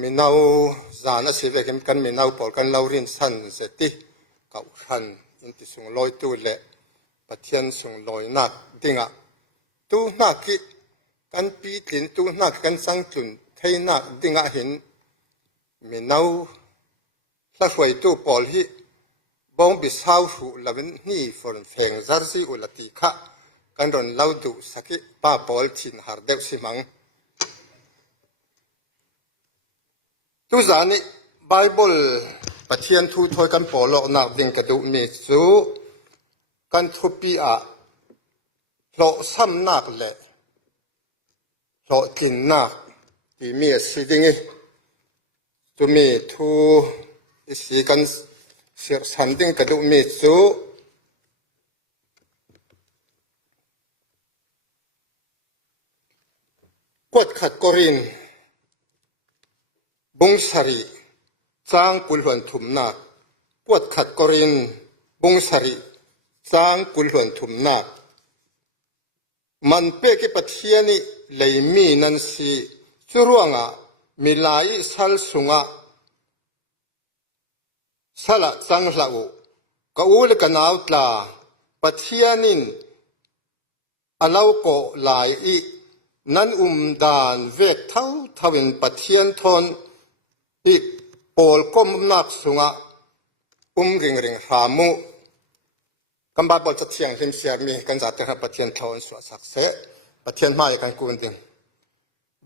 มีนาวจานะสิเวกิมกันมีนาวปอลกันลาวรินสันเสติเก่าขันอินติสุงลอยตูเละปะเทียนสุงลอยนักดิงะตูนักกิกันปีตินตูนักกันสังตุนไทยนักดิงะเห็นมีนาวละหวยตูปอลฮีบองบิสาวหูลาวินนี่ฝนแฝงซาร์ซีอุลติคะกันรอนลาวดูสักป้าปอลทินฮาร์เดกสิมังทุกอย่างนี้ไบเบิลปะเทียนทูทอยกันปอลนักดิ่งกระดูมีสูกันทุปีอะโลซ้ำนักเละโลกินนักที่มีสิ่งนี้จะมีทูสิ่งกันเสียสันดิ่งกระดูมีสูกดขัดกรินบุงสรีจางกุลหวนถุมนักปวดขัดกรินบุงสรีจางกุลหวนถุมนักมันเปกิปะเทียนี่เลยมีนันสีจุรวงะมีลายสัลสุงะสละจังหลาอูกอูลกันเอาตลาปะเทียนินอลาวโกลายอีนั้นดานเวกเท่าทวินปะเทียนทนอีปอลก้มนักสุงะริงหามุกำบัดบอลจะเทียงหิมเสียมีกันจัดแต่ปะเทียนทอนสวดสักเสปะเทียนมาอย่างกันกูนดิง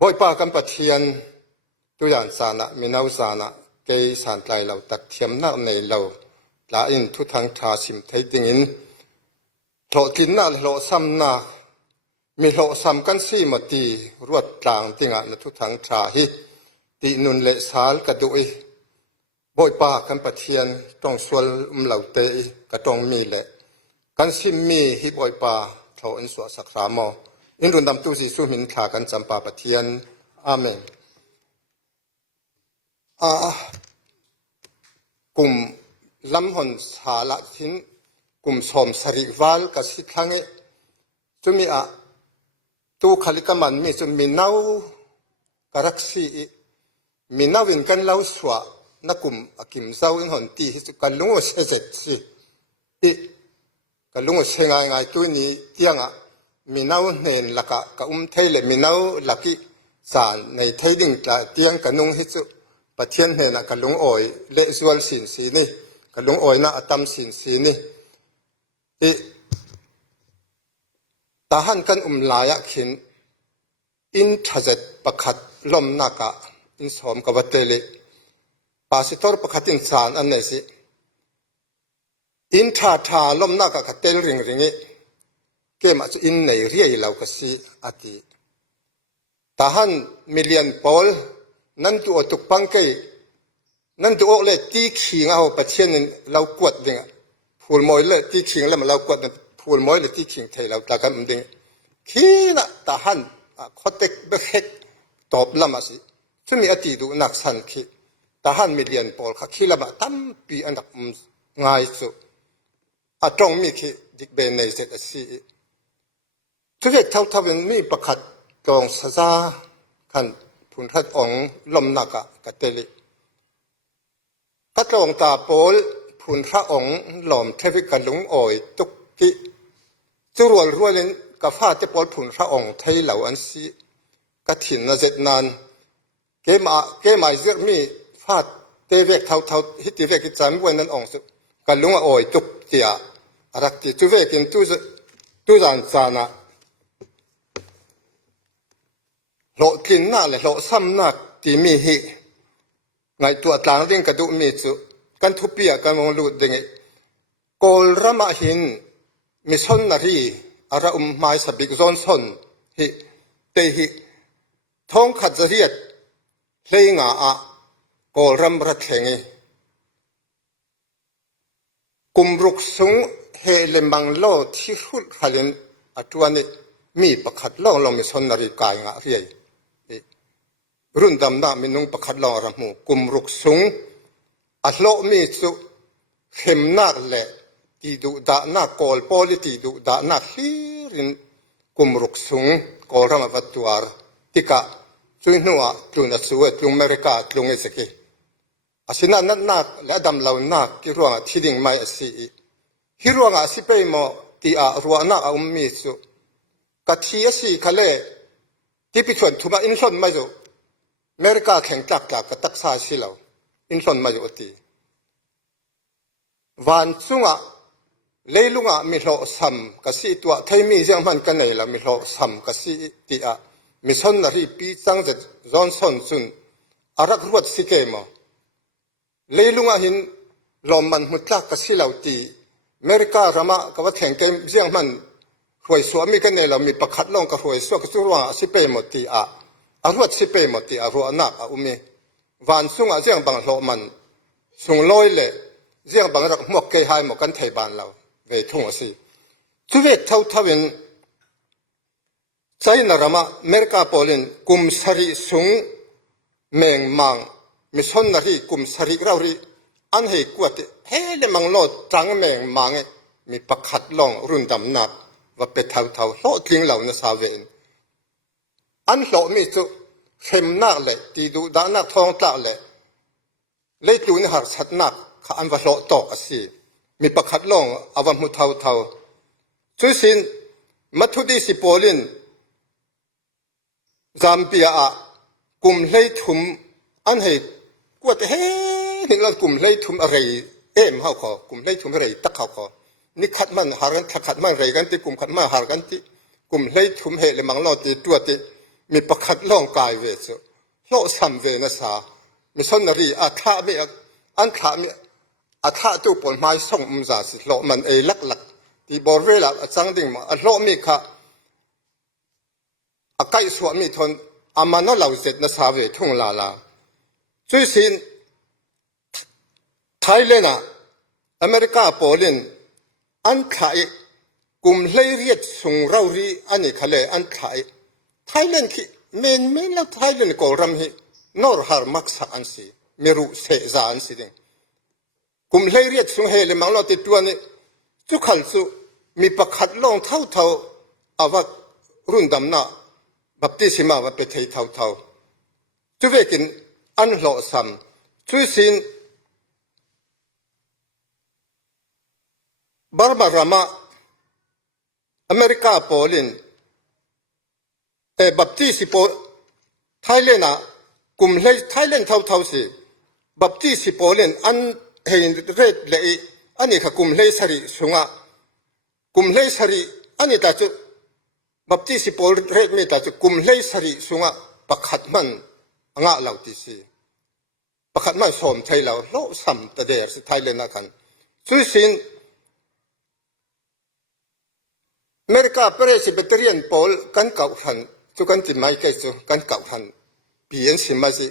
บ่อยป้ากันปะเทียนตัวอย่างสานะมีนาวสานะเกยสานไกลเราตัดเทียมนักในเราลาอินทุทางทาสิมไทยดิงินโลกินนักโลซ้ำนักมีโลซ้ำกันสี่มาตีรวดกลางดิงะนทุทางทาฮิตีนุนเลสาลกระดุยบ่อยป้ากันปะเทียนต้องสวลเหล่าเตยกระตองมีแหละกันซิมมีฮิบ่อยป้าเท่าอินสวสักรามออินรุนดำตุสีสุมินขากันจำปาปะเทียนอาเมนกลุ่มลำหนสาละทิ้นกลุ่มสมสริวาลกสิทังเอจุมีตูขลิกมันมีจุมีนาวกรักซีมีนาวินกันเล่าสวะนักกลุ่มกิมเจ้าอินหนตีฮิสุกันลุงเสเจซีกันลุงเสงายตัวนี้เตียงมีนาวเนนลักกะเทเลมีนาวลักกิสานในไทยดิ่งตาเตียงกันลุงฮิสุปะเทียนเนนกันลุงอ้อยเลสวลสินสีนี่กันลุงอ้อยน่ะตำสินสีนี่ตาหันกันลายขินอินทัจประคัดลมนักอินสอมกับเตลิปาสิตอร์ประคัดอินสานอันนี้สิอินทาลมนักกับเตลริงเกมาจุอินในเรียเราก็สิอาทิตาหันมิลเลียนปอลนั่นตัวตุกปังเกยนั่นตัวเล็กที่ขิงเอาประเทศนั้นเรากวดดิ่งพูลมอยเล็กที่ขิงแล้วมันเรากวดพูลมอยเล็กที่ขิงไทยเราตากันมันดิ่งขี้น่ะตาหันขดเด็กเบกตอบละมาสิซึ่งมีอดีตนักสันขี้ตาหันมิลเลียนปอลขี้ละมาตั้มปีอันดับง่ายสุดตรงมีขี้ดิกเบนในเศรษฐศาสตร์ทุกอย่างเท่าเป็นมีประคัดตรงซาซาขันพุนทัดองลมนักกะเตลิถ้าตรงตาโปลพุนทะองหลอมเทวิกันลุงอ่อยตุกกิจรวลรวยเล่นกับฟ้าเตปอลพุนทะองไทยเหล่าอันซีกะถิ่นนาเจตนานเกมาเยอะมีฟ้าเตเวกเท่าฮิติเวกิจามวันนั้นองสุกันลุงอ่อยตุกเตียรักที่จุเวกินตุจานจานะโลกินน่าเลยโลซ้ำนักที่มีหิไงตัวต่างดิ่งกระดูมีจุกันทุบเปียกันมองลุดดิ่งโกลรมาหินมิซอนนารีอาราไม้สบิกจอนซอนหิเตหิท้องขัดเรียดเลยงาโกลรมรัดเงกุมรุกสุงเฮเลมังโลที่หุดฮัลินอัตวันนี้มีประคัดล่องมิซอนนารีกายงาเรียรุ่นดำน้ำมีนุ่งประคัดลองรำหูกุมรุกสุงอัลโลมีสุเข็มนักเละที่ดูดานักกอลโพลิที่ดูดานักฮีรินกุมรุกสุงกอลรำวัตถุอาร์ติกะ จุยนัวจุนักสวยจุงอเมริกาจุงเอสกีอาศินันนักและดำเหล่านักที่รวงที่ดิ่งไม่สีที่รวงอาศิเปย์โมที่รัวนักอุมิสุกัทที่สีทะเลที่พิชวนทุมาอินชนไม่รู้อเมริกาแข่งจักรกับตักษาสิเหล่าอินชนไม่รู้ตีวันสุงะเลยลุงมีโลสัมกษีตัวไทยมีเรื่องมันกันไหนละมีโลสัมกษีที่มีชนนรีปีจังจะจอนสันซุนอารักรวดสิเกมเลยลุงหินลมมันมุดลักกษีเหล่าตีอเมริการามะกับว่าแข่งเกมเรื่องมันรวยสวมีกันไหนละมีประคัดลงกับรวยสวกสุรวงสิเปย์หมดตีอารวดสิเปย์หมดตีรัวนักอุมีวันสุงเรื่องบางโลมันสุงลอยเลยเรื่องบางรักหมวกเกยหายหมวกกันไทยบ้านเราเวทุ่งสิทุเวทเท่าทวินใจนารามะอเมริกาโปลินกุมสรีสุงเมงมังมิชนนารีกุมสรีเรารีอันให้กวดเฮเลมังโลจังเมงมังมีประคัดลองรุ่นดำนักว่าเป็นเท่าโลทิ้งเหล่านาสาเวนอันโลมีจุเข้มนักเลยตีดูด้านนักทองตาเลยเลยจูนหักสัตนักข้าอันว่าโลตอกสิมีประคัดลงอวันมุเท่าช่วยสินมัทุดีสิโปลินซัมเบียกุมเลยทุมอันให้กวดเฮ้ถึงเรากุมเลยทุมอะไรเขาขอกุมเลยทุมอะไรตักเขาขอนี่ขัดมันหากันขัดมันอะไรกันที่กุมขัดมันหากันที่กุมเลยทุมเฮเลยมังโลตีตัวที่มีประคัดลงกายเวสโลสัมเวนัสามีสนนรีอาท่ามีอันท่ามีอาท่าตัวปนไม้ส่งมุจาสิโลมันลักที่บริเวณจังดิ่งมาโลมีค่ะอาไก่สวมีทนอามันนั่นเราเสร็จนะสาวเวทุ่งลาช่วยสินไทยเลนะอเมริกาโปลินอันขายกลุ่มเลยเรียดส่งเรารีอันนี้เขาเลยอันขายไทยเลนที่เมนแล้วไทยเลนก็รำให้นอร์ฮาร์มักษาอันสิไม่รู้เสียจานสิเดงกลุ่มเลยเรียดส่งเฮเลมังเราติดตัวนี้ทุกขันสุมีประคัดลงเท่าอาว่ารุ่นดำหน้าบัพติศมาว่าเป็นเท่าจุเวกินอันโลสัมช่วยสินบาร์บารามะอเมริกาโปลินบัพติศโปไทยเลนะกลุ่มเลยไทยเลนเท่าสิบัพติศโปลินอันเห็นเรดเลยอันนี้คือกลุ่มเลยสรีสุงะกลุ่มเลยสรีอันนี้แต่จุบัพติศโปเรดไม่แต่จุกลุ่มเลยสรีสุงะประคัดมันงะเหล่าที่สิประคัดมันสมไทยเราโลสัมตะเดียร์สิไทยเลนะกันช่วยสินอเมริกาประเทศเบตเรียนโปลกันเก่าหันทุกันที่ไม่เกี่ยวกันเก่าหันเปลี่ยนสิมาสิ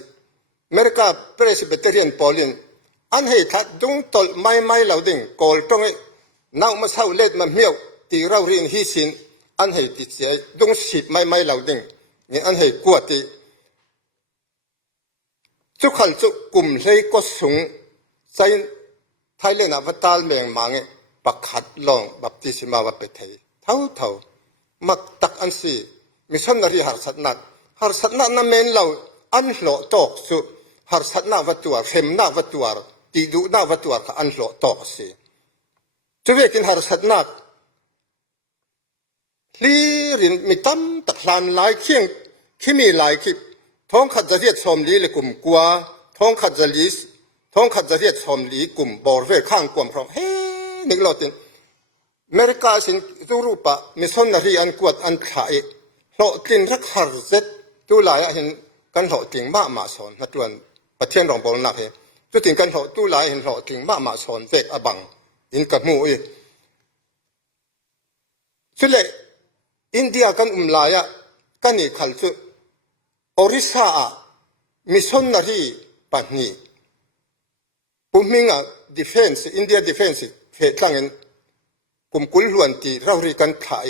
อเมริกาประเทศเบตเรียนโปลินอันให้ทัดดงตลไม่เหล่าดิ่งโกลตรงนี้น่ามาเศร้าเล็ดมาเมียวที่เราเรียนฮิสินอันให้ติดเสียดงสิบไม่เหล่าดิ่งนี่อันให้กวดที่ทุกขันทุกกลุ่มเลยก็สูงใจไทยเลนอวตารเมียงมังประคัดลองบัพติศมาว่าเป็นไทยเท่ามักตักอันสิมิชนนารีหาสัตนักนั่นเมนเราอันโลตอกสุหาสัตนักวัตถุเข็มนักวัตถุตีดูนักวัตถุอันโลตอกสิจะเวกินหาสัตนักลีรินมีตั้มตะคลานหลายเคียงที่มีหลายคลิปท้องขัดจะเรียกชมลีเลยกลุ่มกัวท้องขัดจะเรียกชมลีกลุ่มบอร์เวข้างกลุ่มพร้อมเฮ้นึกเราตินอเมริกาสินยูโรปมิสอนนารีอันกวดอันขายโลกินรักฮาร์เซตตัวหลายเห็นกันโลติงมาสอนนัดวันประเทศรองบอลนักเหรอจุดถึงกันโลตัวหลายเห็นโลติงมาสอนเวกอบังอินกับมูอีสุดเลยอินเดียกันลายกันนี่ขัลสุออริสามิสอนนารีปันนี่ปุ่มมิงดิเฟนส์อินเดียดิเฟนส์เหตุตั้งเงินกลุ่มกุลล้วนที่เราเรียกกันขาย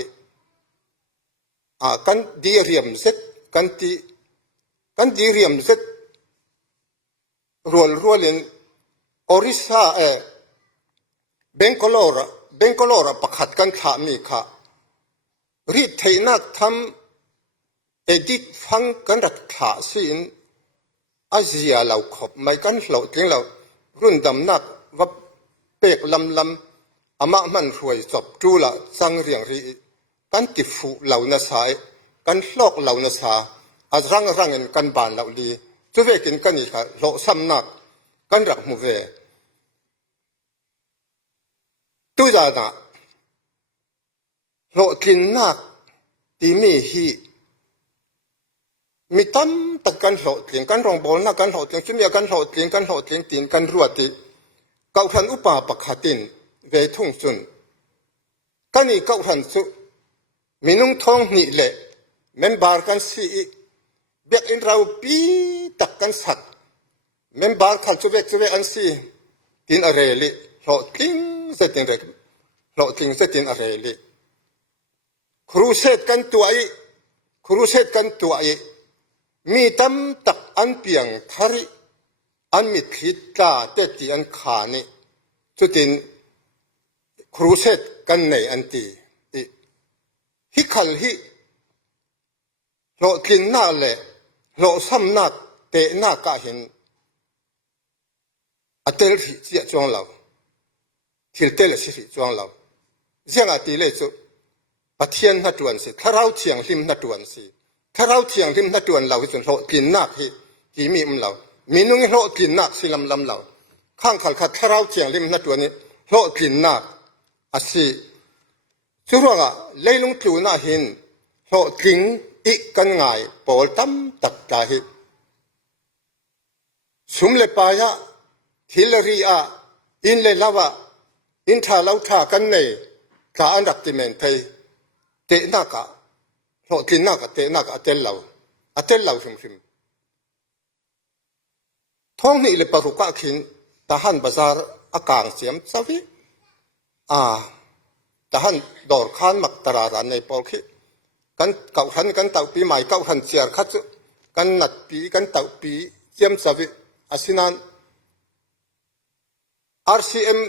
กันดีเรียมเซตกันดีเรียมเซตรัวลินออริสาเบงโกลอร์ประคัดกันขามีค่ะรีดไทยนักท edit ฟังกันรักษาสินอาเซียเราขบไม่กันเราถึงเรารุ่นดำนักว่าเป็กลำอามามันรวยจบจูละสังเรียงรีกันติฟูเหล่านาสายกันลอกเหล่านาสาอารังเงินกันบานเหล่าดีจะเวกินกันอีกค่ะโลซ้ำนักกันรักมุเวตู้จานะโลกินนักที่มีฮีมีตั้มตะกันโหดเลียงกันรองบอลนักกันโหดเลียงชุนยากันโหดเลียงกันโหดเลียงตีนกันรัวติเก่าทันอุปาปะขัดินเวทุ่งสุนกันนี่เก่าทันสุมีนุ่งทองนี่แหละเมนบาร์กันสีเบียกอินเราปีตักกันสัตเมนบาร์ขันสุเวกอันสีตีนอะไรลิโหดทิ้งเสตินเรกโหดทิ้งเสตินอะไรลิครูเซตกันตัวไอมีตั้มตักอันเปียงทาริอันมีทิดตาเตติอันขานิสุดินครูเซตกันในอันตีฮิคัลฮิโลกินหน้าเละโลซ้ำหน้าเตะหน้ากะเห็นอัตเตลหิเจียจวงเราทิลเตลสิจวงเราเจียงอัติเลจุปะเทียนนัดวนสิถ้าเราเทียงริมนัดวนสิถ้าเราเทียงริมนัดวนเราจนโลกินหน้าที่มีเรามีนุ่งโลกินหน้าสิลำเราข้างขัดถ้าเราเทียงริมนัดวนนี้โลกินหน้าอาศิสุรวะเลยลุงตูน่าหินโลกินอีกกันง่ายปอลตั้มตักตาหิสุมเลปายะทิลรีอาอินเลลาวะอินทาลาวทากันเนกาอันดักติเมนเทเตนักะโลกินนักะเตนักะเตลลาวชิมท้องนี่เลปารุกะขินทหารบาซาร์อากางเสียมสวิทหารดอร์ขานมักตรารันในปอลคิกันเก่าทันกันเต่าปีใหม่เก่าทันเสียร์คัดกันนัดปีกันเต่าปีเสียมสวิอาศินัน RCM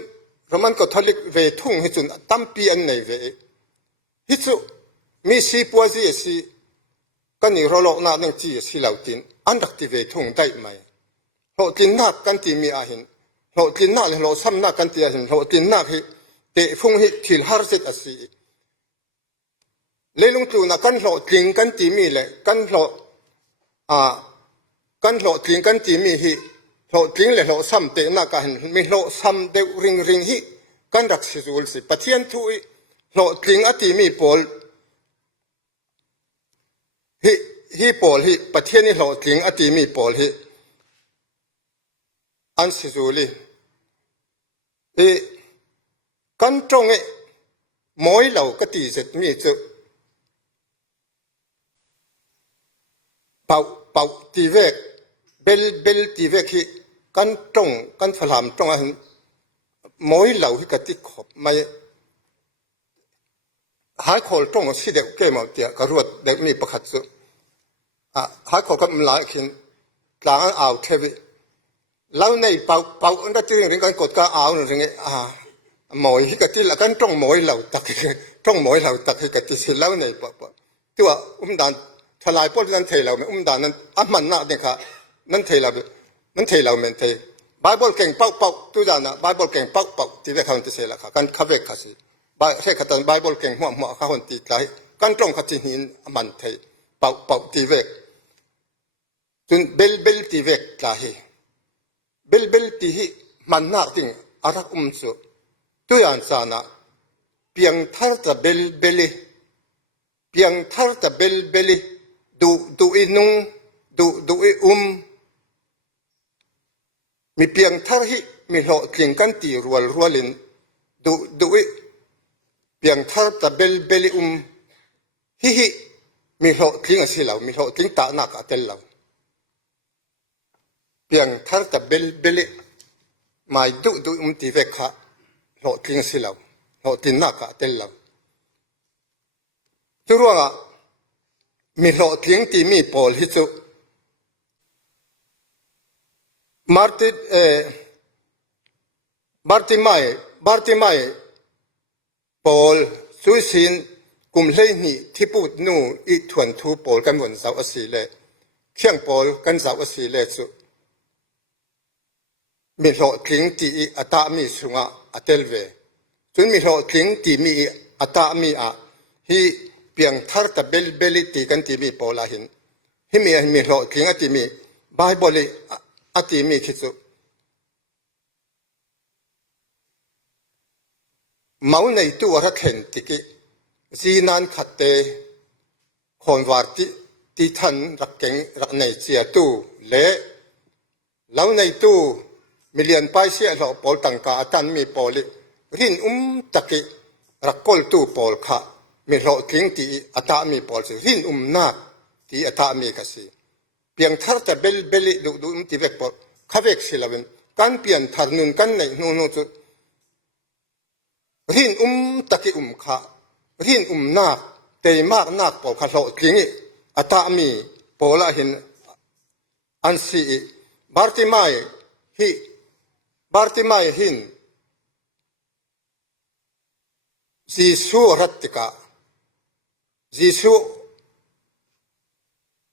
โรมันก็ทลิกเวทุ่งให้จุนตั้มปีอันในเวฮิจุมีสีปัวจีสีกันนี่เราโลกนาหนึ่งจีสีเหล่าตินอันดักที่เวทุ่งได้ไหมโลตินนักกันที่มีอาหินโลตินนักโลซ้ำนักกันที่อาหินโลตินนักฮิเตะฟุ้งฮิทิลฮาร์เซตอาศีเลยลงตูนักกันโลติงกันที่มีเลยกันโลติงกันที่มีฮิโลติงเลยโลซ้ำเตะนักกันมีโลซ้ำเดวริงฮิกันรักสิจูลสิปะเทียนทุยโลติงอติมีปอลฮิปอลฮิปะเทียนนี่โลติงอติมีปอลฮิอันสิจูลีกันตรงมอยเหล่ากติเสร็จมีจุเป่าตีเวกเบลตีเวกฮิกันตรงกันฝรั่งตรงอันมอยเหล่าฮิกติขบไม่หายคอลตรงสิเด็กเกี่ยมาเตียกระรวดเด็กมีประคัตสุหายคอลก็มันหลายขินกลางอ่าวเทวิแล้วในเป่าอันนั้นจริงๆกันกดก็อ่าวนึงมอยฮิกติละกันตรงมอยเหล่าตักตรงมอยเหล่าตักฮิกติสิแล้วในตัวดานทลายพวกนั้นเทเราดานนั้นมันน่ะเนี่ยค่ะนั่นเทเรามันเทเราเหมือนเทไบเบิลเก่งเป่าตัวดานะไบเบิลเก่งเป่าที่ได้เขาที่เสร็จแล้วค่ะกันข้าเวกค่ะสิใช่ค่ะตอนไบเบิลเก่งหัวเขาคนตีไกลกันตรงขัดหินมันเทเป่าที่เวกจนเบลที่เวกไกลเบลที่มันน่าจริงอารักสุตัวอย่างสานะเพียงทาร์ตเบลเพียงทาร์ตเบลดูอินุงดูมีเพียงทาร์ฮิมีโลกิงกันตีรัวลินดูเพียงทาร์ตเบลฮิมีโลกิงสิเรามีโลกิงตานักอัตเลาเพียงทาร์ตเบลไม่ดูตีเวกค่ะโลกิงสิเราโลกิงนักอัตเลาจุรัวมีโลกิงที่มีปอลฮิจุบาร์ติไมปอลสุสินกุ กุมเลยนี่ที่พูดนู่อีทวนทูโปลกันวนเสาอสีเลเขียงโปลกันเสาอสีเลสุมีโลทิ้งที่อัตามีสุงะอัตเตลเวจนมีโลทิ้งที่มีอัตามีฮีเพียงทาร์ตเบลเบลิตีกันที่มีโปลาหินฮีมีโลทิ้งอัติมีไบเบิลอัติมีคิดสุเมาในตัวรักเห็นติกิจีนันขัดเตคนวาร์ที่ท่านรักเก่งรักในเสียตู้เละแล้วในตู้มิเลียนไปเสียเราโปลตังกาตันมีโปลิรินตะกิรักกอลตู้โปลค่ะมีเราทิ้งที่อัตามีโปลสิรินนักที่อัตามีกสิเพียงทาร์ตเบลเบลิดูที่เวกโปลข้าเวกสิลาวินกันเปลี่ยนทาร์นุนกันในนูจุดรินตะกิค่ะรินนักเตยมากนักโปลข้าเราทิ้งอัตามีโปลาหินอันซีบาร์ติไมฮิบาร์ติไมหินจีซูรัตติกาจีซู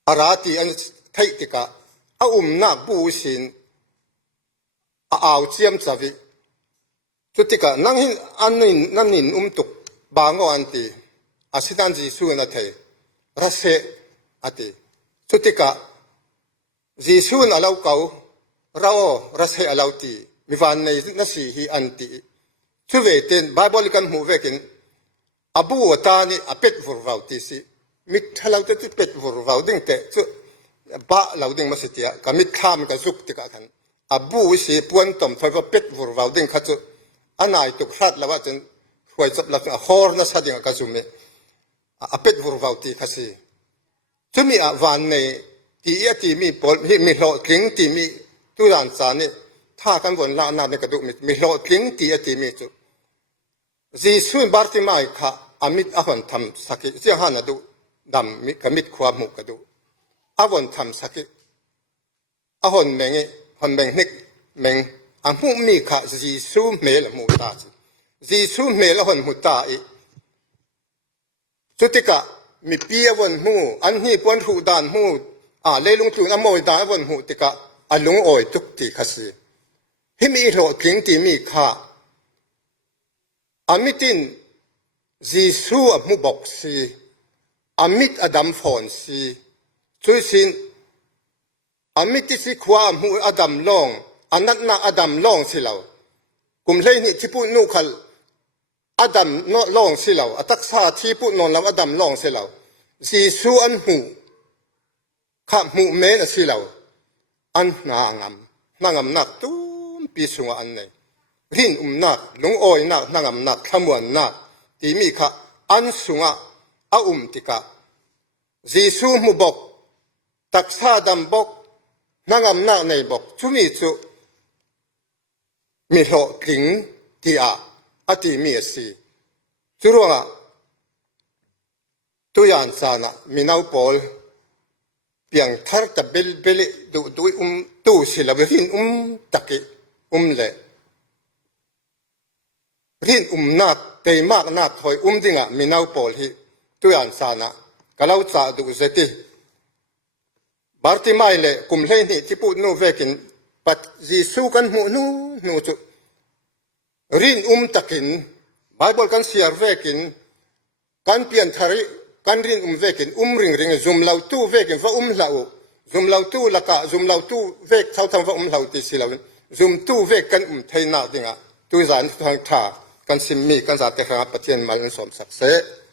อาราติอันไทติกานักบูสินเอาเจียมสวิจุติกานั่งหินอันนินตุกบางอันตีอาศิตันจีซูนัทเทรัสเซอติจุติกาจีซูนอลาวเการารัสเซอลาวตีมีวันในนัสีฮีอันตีช่วยเต็นไบเบิลกันหูเวกินอบูวตานีอเป็ดฟูร์วาวตีสิมิทลาวเตติเป็ดฟูร์วาวดิ้งเตช่วยบ้าลาวดิ้งมาสิทธิะก็มิทามก็สุกติกาขันอบูวิสิปวนตอมไฟว่าเป็ดฟูร์วาวดิ้งขัดจุอันไหนตุกขัดแล้วว่าจนหวยจับลักฮอร์นัสดิ้งก็ซุ่มอเป็ดฟูร์วาวตีขัดสิช่วยมีวันในที่มีปอลมีโลทิ้งที่มีตุลานสานี่ถ้ากันวนลานาในกระดูกมีโลทิ้งที่มีจุจีซูนบาร์ติมาอีกค่ะอามิดอาวันทำสักเสียงหันดูดำมีกมิดความมุกกระดูอาวันทำสักอาวันเมงหันเมงนิกเมงอามุมีค่ะจีซูเมลมุตาจีซูเมลหันมุตาอีสุติกะมีเปียวันมูอันนี้ปวนหูดานมูเลยลงจุนอโมยดานวันหูติกะอันลงโอยทุกทีขัดสิที่มีโลทิ้งที่มีค่ะอามิตินจีซูอมุบอกสีอามิดอดัมฟอนสีช่วยสินอามิติสิความมูอดัมลองอันนั้นน่ะอดัมลองสิเรากุมเลยนี่ที่พูดนู่ขัลอดัมนลองสิเราอัตักษาที่พูดนอนเราอดัมลองสิเราจีซูอันหูข้ามูเมนสิเราอันนางามนักตุ้มปีสุงอันไหนรินนักลงโอยนักนางนักขมวนนักที่มีค่ะอันสุงติกาจีซูมุบอกตักษาดำบอกนางนักในบอกชุมีจุมีโลกิงที่ที่มีสิจุรวงตัวยานสานะมีนาวโปลเพียงทาร์ตเบลเบลดูตู้สิลารินตะกิเล่รินนักเตยมากนักหอยดิ้งมีนาวโปลฮีตัวยานสานะกะลาวซาดูเซติบาร์ติไมเล่กุมเลนี่ที่พูดนู่เวกินปัดจีซูกันหูนู่จุรินตะกินไบเบิลกันเสียเวกินกันเปลี่ยนทาริกันรินเวกินริงซุมลาวตู้เวกินว่าลาวซุมลาวตู้ละกะซุมลาวตู้เวกเขาทำว่าลาวติสิลาวินซุมตู้เวกันไทยนาดิงะตู้จานทางท่ากันซิมมีกันสาเตะครับประเทศมาลสมศักดิ์